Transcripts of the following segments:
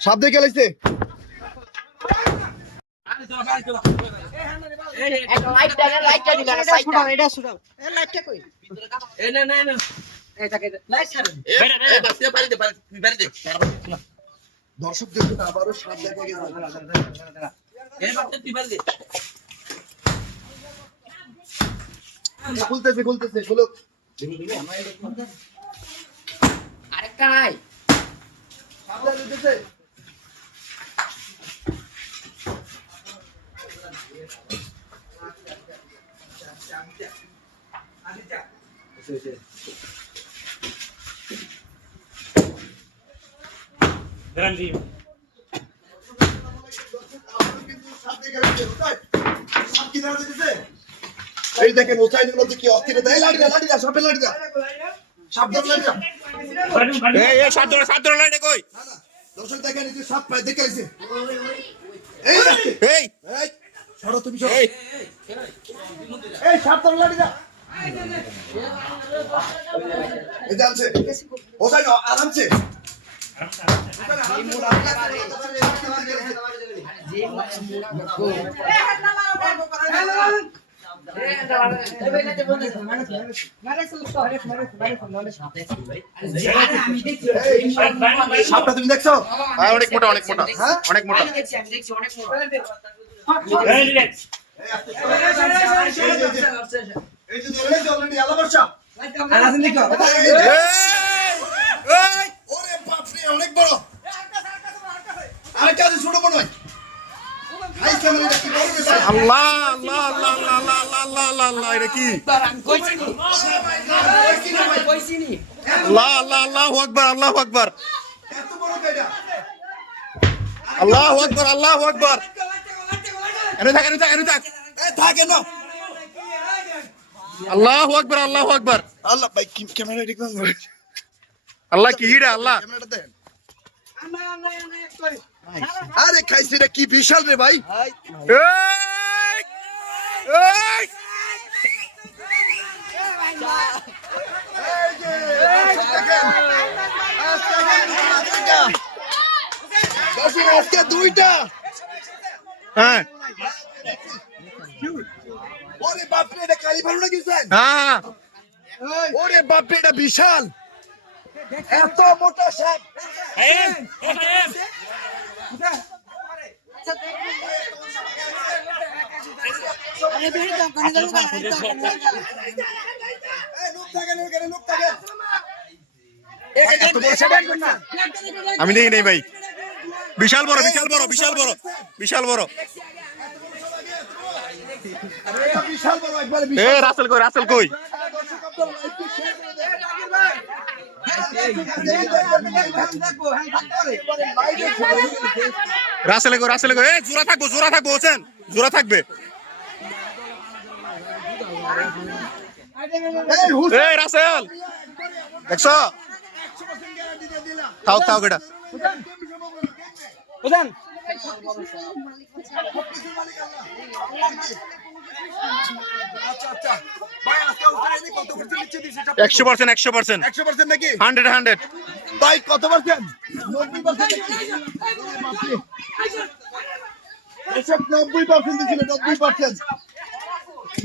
সাপ দেখে দর্শক দেখুন আবারও সাপ দেখা গেছে। খুলতেছে খুলতেছে খুলো আরেকটা নাই। সাপ এই দেখেন ওসাইনগুলো কি অস্থিরতা? এই লাড়ি দা লাড়ি দা সাপে লাড়ি ধরে লাড়ি দা। এই এই সাত ধরে সাত ধরে লাইনে কই? না না দর্শক দেখেন এই যে সাপ পায় দেখে লাইছে এই এই এই সরো তুমি সরো। এই এই ধরে লাড়ি দা। এই জানছে ওসাইন আরামছে। তুমি দেখছ অনেক মোটা অনেক মোটা অনেক মোটা অনেক বড় আরেকটা ছোট মনে হয় আল্লাহ আল্লাহ আল্লাহ আল্লাহ আল্লাহ আল্লাহ আল্লাহ আল্লাহ এটা কি? আল্লাহ আল্লাহ আল্লাহু আকবার আল্লাহু আকবার। আল্লাহু আকবার আল্লাহু আকবার। এনে থাক এনে থাক এনে থাক। এ থাকে না আল্লাহু আকবার আল্লাহু আল্লাহ ভাই ক্যামেরা ঠিক আল্লাহ কি রে আল্লাহ। ক্যামেরাটা দেন। আরে খাইছি রে কি বিশাল রে ভাই। আজকে দুইটা। হ্যাঁ। ওরে বাপরে এটা কালী ভালো না গেছেন হ্যাঁ। ওরে বাপরে এটা বিশাল। এত মোটা সাপ। আমি দেখি নেই ভাই। বিশাল বড় বিশাল বড় বিশাল বড় বিশাল বড়। এ, রাসেল কই রাসেল কই? রাসে লেগো রাসে লেগো এই জোরা থাকবো জোরা থাকবো হোসেন জোরা থাকবে এই রাসেল দেখছো থাক থাক এটা হোসেন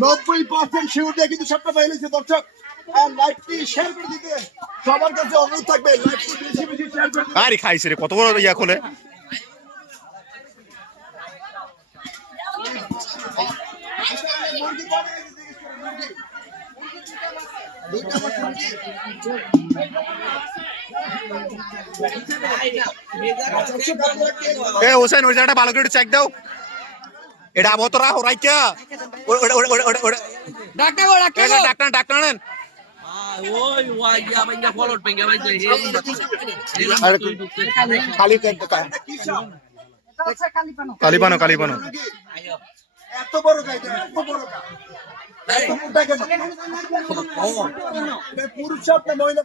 নব্বই কিন্তু সবটা বাইরে দর্শক। আর লাইভটি শেয়ার করে দিতে সবার কাছে অনুরোধ থাকবে। লাইভটি বেশি বেশি শেয়ার করে আরে খাইছে রে কত বড় ইয়া খোলে। এ হোসেন ওই জায়গাটা ভালো করে চেক দাও। এটা আবহ তোরা হরাই ডাক্তার ডাক্তার ডাক্তার কালিপানো কালিপানো এত বড় গাইটা এত বড় গা এত মোটা কেন? পুরুষ সাপ মহিলা